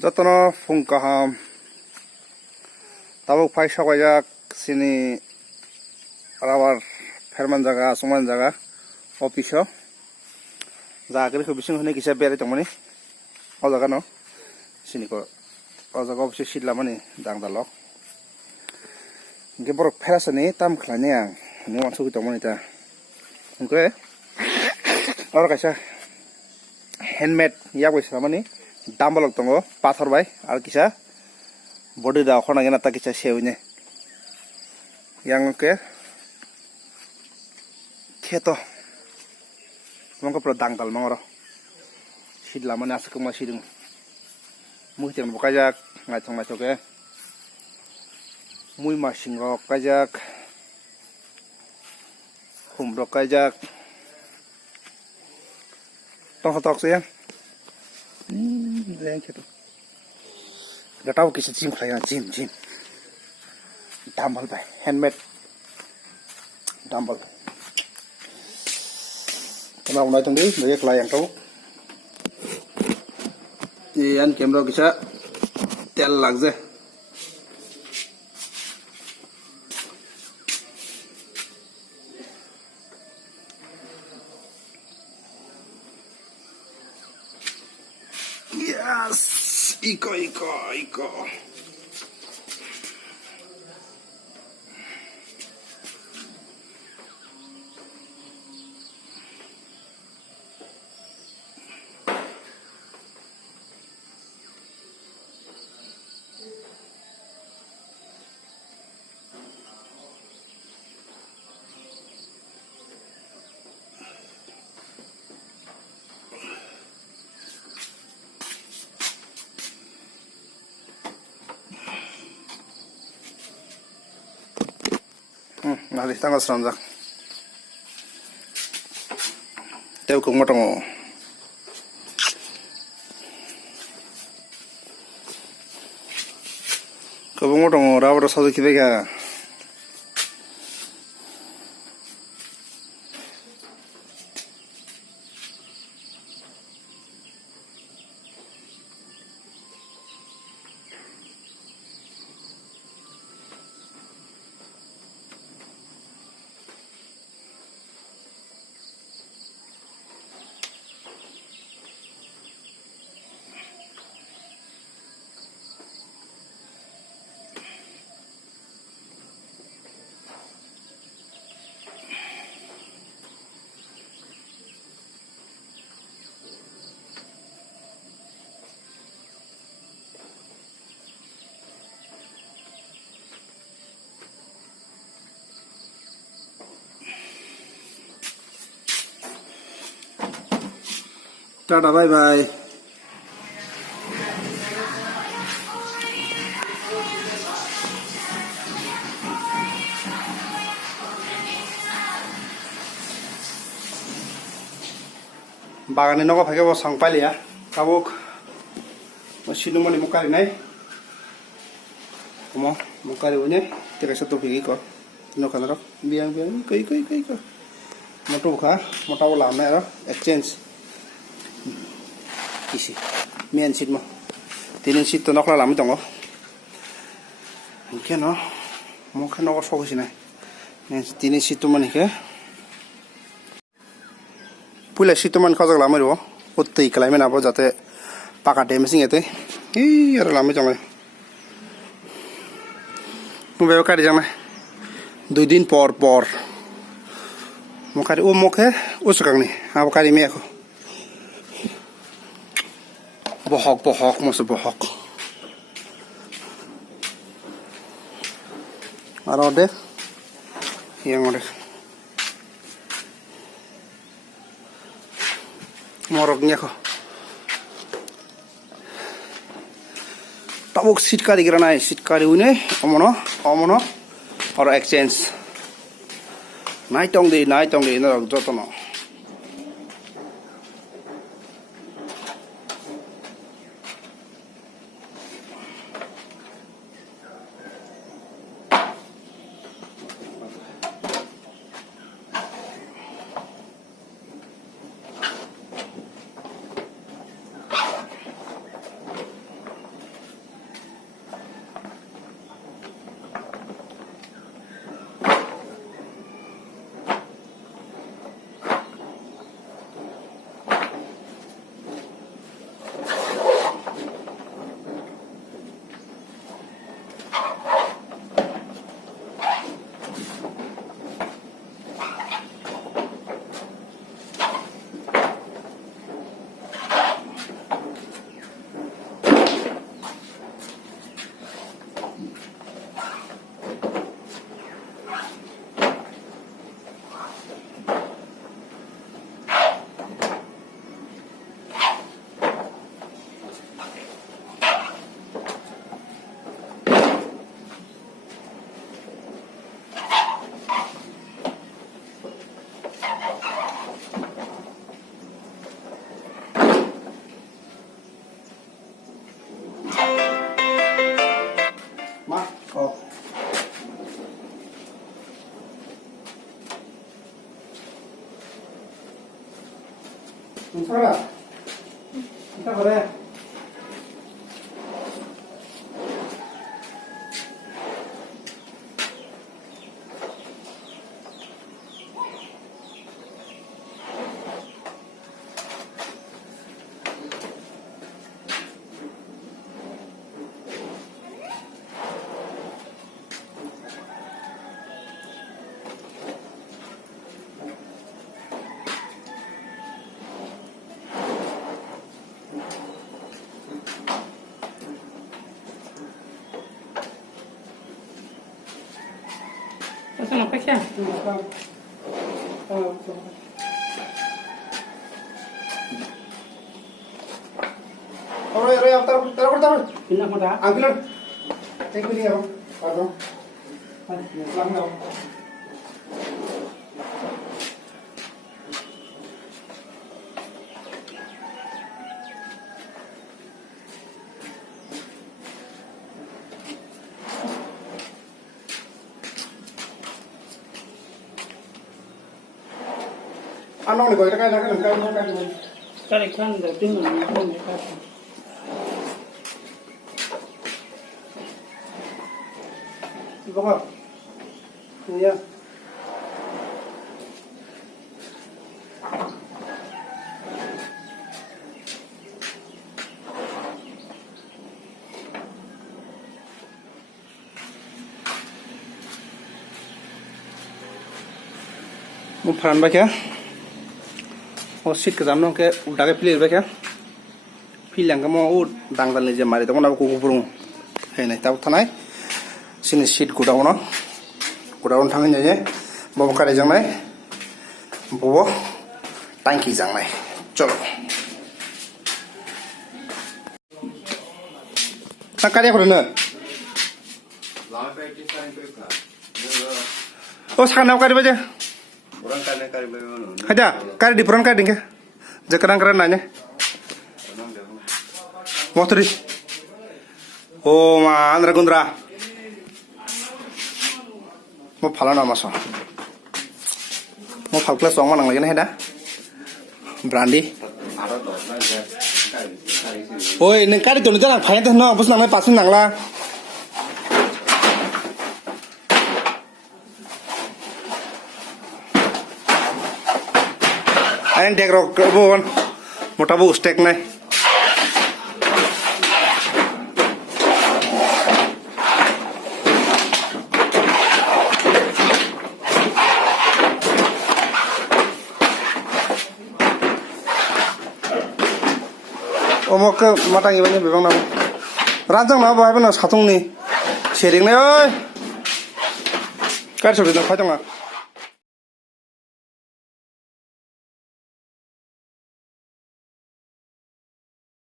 jotono phung kaham tabuk phai sakwajak sini rabar ferman jaga suman jaga office o jagri ko bising hone kisa bere tongmani o jaga no sini ko o jaga office sidlamani dangdalok ge borok ferasani tam khlani ang ni wansu ki tongmani ta okay ora kaisa handmade yakwai samani dambalok tongo pathor bai ar kisa body da khona gena ta kisa seune yang ke kheto mongko pro dangdal mangoro sidla mane asukma sidung muhten bokajak ngaithong naithoke mui masing rok kajak humrok kajak tong hotok se leng kheto gatau kisi jim khlaya jim dumbbell bai handmade dumbbell kana unai tong dei lek layang tau yan camera kisa tel lagje yes iko nali tangos ranjak teu kung motongo kabung motongo rabar sajo kibega Tada, bye bye. Bagani nogo phage bo sangpali ya kabuk sinung mani mukari nai komo mukari une teka sato phigi ko no kanaro biang kai ko moto kha mota bola na ro exchange kisi main seat mo tinin seat to nokla lami tongo keno mo khano ko sogo sinai tinin seat to mani ke pula seat to man khajak lami ro uttei kalai mena bo jate paka damaging ete ar lami tongo mo be kari jama 2 din por mo kari o mo ke usukang ni abo kari me ko bohok musuh bohok aro deh yang udah moroknya kok tabuk seat kari kira seat kari une omono aro exchange naitong di na jotono Sakra. Kita kore. Pasang apa sih? Ore, taruh. Pindah mana? Angkilan. Take me here. Pardon. Lang daw. Ano ni ko kaya lang kaya. Cari kan dah tinggal ni pun dekat. Ibu ko. Iya. Mau peran baca? Oh sit ke zaman ke udah ke pilih baca? Pilih yang kamu udang dan lejem mari, tapi aku kurung. Hei, nih tahu tanai. Sini sit kudaun thangin aja, bawa kare jang nai, bawa tangki jang nai, colo. Tak kare apa nih? Oh sekarang apa kare baca? Ada kare di peron kare dingke, jakaran nanya. Motori. Oh ma, andra gundra. Mau pala nama so, mau pal kelas orang mana lagi nih dah, brandy. Oh ini kari tuh nih jangan payah tuh nong, bos nangnya pasin nang lah. Ayen dek rok bukan, mau tabu stek nih. Omok ke matang ibaratnya bebang nama, ranjang nama bahaya benar satu nih, sharing nih, oi, kar sudah dah kacang ah.